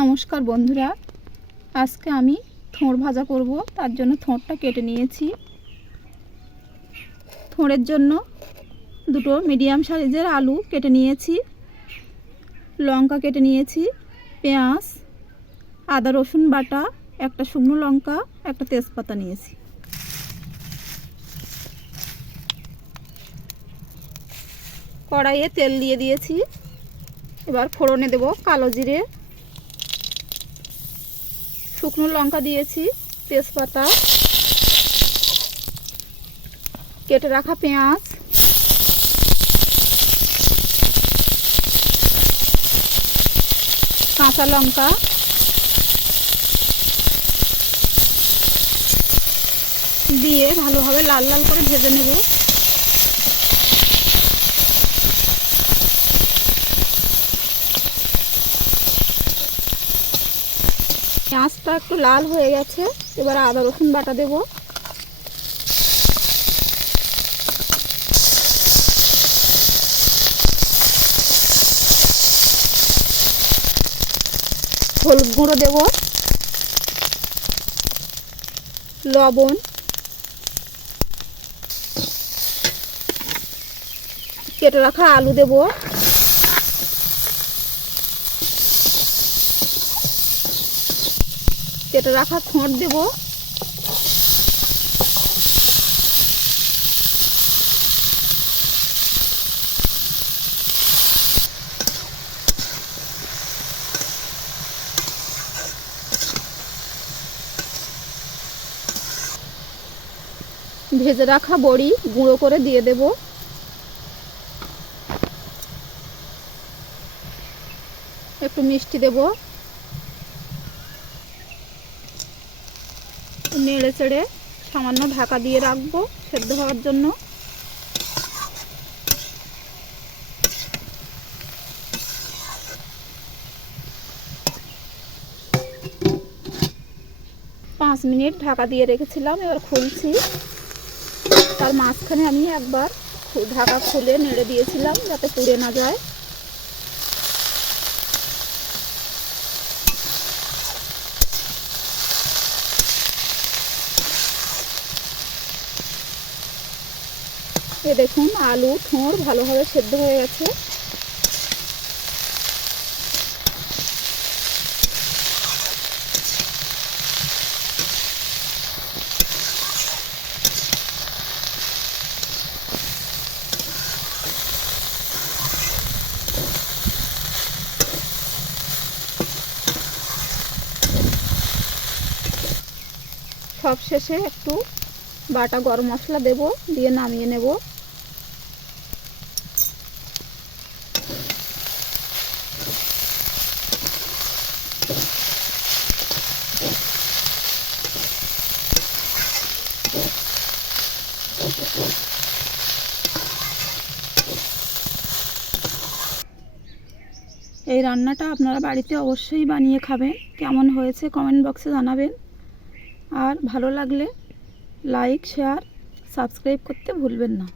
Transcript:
নমস্কার বন্ধুরা। আজকে আমি থোঁড় ভাজা করব, তার জন্য থোঁড়টা কেটে নিয়েছি। থোঁড়ের জন্য দুটো মিডিয়াম সাইজের আলু কেটে নিয়েছি, লঙ্কা কেটে নিয়েছি, পেঁয়াজ, আদা, রসুন বাটা, একটা শুকনো লঙ্কা, একটা তেজপাতা নিয়েছি। কড়াইয়ে তেল দিয়ে দিয়েছি। এবার ফোড়নে দেব কালো জিরে। শুকনো লঙ্কা দিয়েছি, তেজপাতা, কেটে রাখা পেঁয়াজ, কাঁচা লঙ্কা, দিয়ে ভালোভাবে লাল লাল করে ভেজে নেব। পেঁয়াজটা একটু লাল হয়ে গেছে। এবার আদা, রসুন বাটা দেব। হলুদ গুঁড়ো দেব। লবণ। কেটে রাখা আলু দেবো। কেটে রাখা খোঁট দেব। ভেজে রাখা বড়ি গুঁড়ো করে দিয়ে দেব। একটু মিষ্টি দেবো। নেড়ে চেড়ে সামান্য ঢাকা দিয়ে রাখব সেদ্ধ হওয়ার জন্য। পাঁচ মিনিট ঢাকা দিয়ে রেখেছিলাম, এবার খুলছি। তার মাঝখানে আমি একবার ঢাকা খুলে নেড়ে দিয়েছিলাম যাতে পুড়ে না যায়। এ দেখুন আলু থোঁড় ভালোভাবে সেদ্ধ হয়ে গেছে। সব শেষে একটু বাটা গরম মশলা দেব, দিয়ে নামিয়ে নেব। এই রান্নাটা আপনারা বাড়িতে অবশ্যই বানিয়ে খাবেন। কেমন হয়েছে কমেন্ট বক্সে জানাবেন। আর ভালো লাগলে লাইক শেয়ার সাবস্ক্রাইব করতে ভুলবেন না